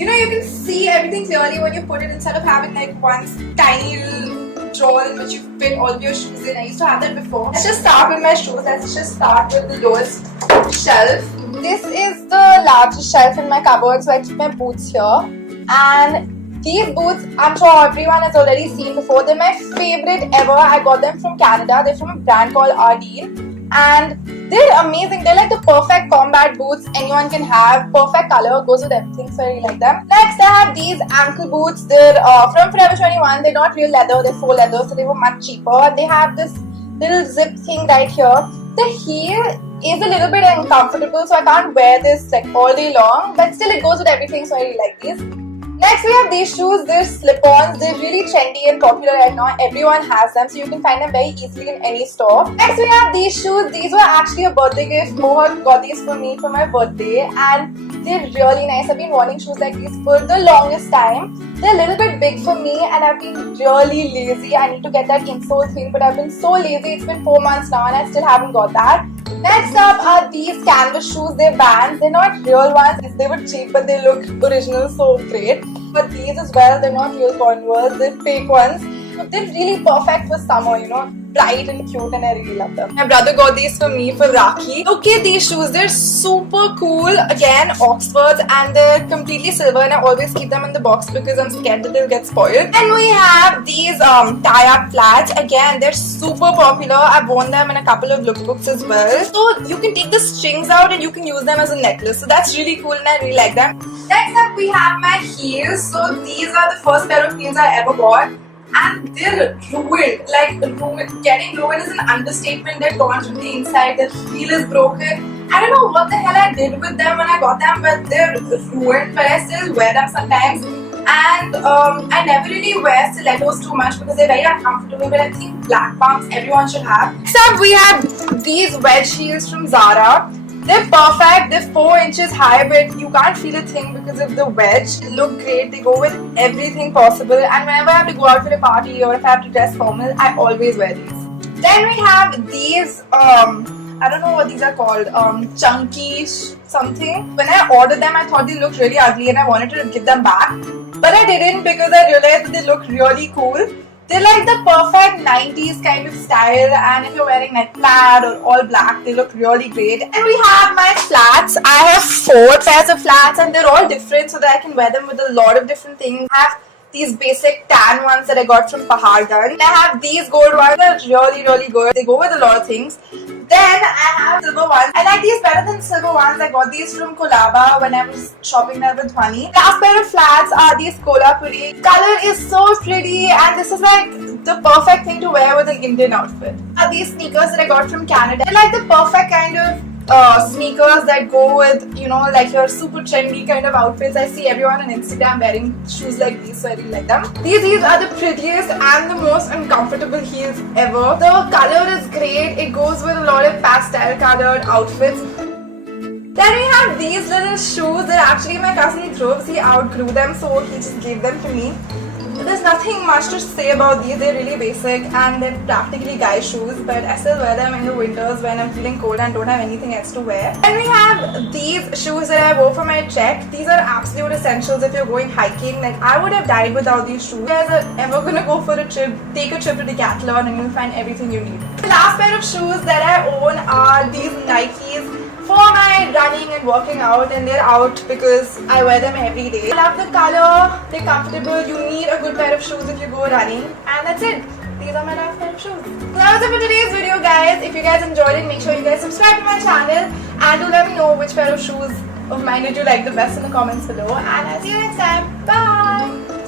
You know, you can see everything clearly when you put it instead of having like one tiny little drawer in which you fit all of your shoes in. I used to have that before. Let's just start with my shoes. Let's just start with the lowest shelf. This is the largest shelf in my cupboard, so I keep my boots here. And these boots, I'm sure everyone has already seen before. They're my favorite ever. I got them from Canada. They're from a brand called Ardeen. And they're amazing. They're like the perfect combat boots anyone can have. Perfect color, goes with everything, so I really like them. Next, I have these ankle boots. They're from Forever 21. They're not real leather, they're faux leather, so they were much cheaper. They have this little zip thing right here. The heel is a little bit uncomfortable, so I can't wear this like all day long, but still it goes with everything, so I really like these. Next, we have these shoes. They're slip-ons. They're really trendy and popular right now. Everyone has them, so you can find them very easily in any store. Next, we have these shoes. These were actually a birthday gift. Mohit got these for me for my birthday, and they're really nice. I've been wanting shoes like these for the longest time. They're a little bit big for me, and I've been really lazy. I need to get that insole thing, but I've been so lazy. It's been 4 months now, and I still haven't got that. Next up are these canvas shoes. They're Vans. They're not real ones. They were cheap, but they look original, so great. But these as well, they're not real Converse. They're fake ones. But they're really perfect for summer, you know, bright and cute, and I really love them. My brother got these for me for Rakhi. Look at these shoes. They're super cool. Again, Oxfords, and they're completely silver, and I always keep them in the box because I'm scared that they'll get spoiled. And we have these tie-up flats. Again, they're super popular. I've worn them in a couple of lookbooks as well. So you can take the strings out and you can use them as a necklace. So that's really cool, and I really like them. Next up, we have my heels. So these are the first pair of heels I ever bought. And they're ruined, like ruined. Getting ruined is an understatement. They're torn from the inside, the heel is broken. I don't know what the hell I did with them when I got them, but they're ruined, but I still wear them sometimes. And I never really wear stilettos too much because they're very uncomfortable, but I think black pumps everyone should have. Next up, we have these wedge heels from Zara. They're perfect, they're 4 inches high, but you can't feel a thing because of the wedge. They look great, they go with everything possible, and whenever I have to go out for a party or if I have to dress formal, I always wear these. Then we have these, I don't know what these are called, chunky something. When I ordered them, I thought they looked really ugly and I wanted to give them back, but I didn't because I realized that they look really cool. They're like the perfect 90s kind of style, and if you're wearing like plaid or all black, they look really great. And we have my flats. I have 4 pairs of flats, and they're all different so that I can wear them with a lot of different things. I have these basic tan ones that I got from Pahargan. I have these gold ones that are really, really good. They go with a lot of things. Then I have silver ones. I like these better than silver ones. I got these from Kolaba when I was shopping there with Dhwani. Last pair of flats are these Kolhapuri. Color is so pretty, and this is like the perfect thing to wear with an Indian outfit. Are these sneakers that I got from Canada. They're like the perfect kind of sneakers that go with, you know, like your super trendy kind of outfits. I see everyone on Instagram wearing shoes like these, so I really like them. These heels are the prettiest and the most uncomfortable heels ever. The color is great. It goes with a lot of pastel colored outfits. Then we have these little shoes that actually my cousin Dhruv, he outgrew them, so he just gave them to me. There's nothing much to say about these. They're really basic and they're practically guy shoes, but I still wear them in the winters when I'm feeling cold and don't have anything else to wear. And we have these shoes that I wore for my trek. These are absolute essentials if you're going hiking. Like, I would have died without these shoes. If you guys are ever gonna go for a trip, take a trip to Decathlon and you'll find everything you need. The last pair of shoes that I own are these Nikes for my running and working out, and they're out because I wear them every day. I love the color, they're comfortable. You need a good pair of shoes if you go running, and that's it. These are my last pair of shoes. So that was it for today's video, guys. If you guys enjoyed it, make sure you guys subscribe to my channel, and do let me know which pair of shoes of mine did you like the best in the comments below, and I'll see you next time. Bye!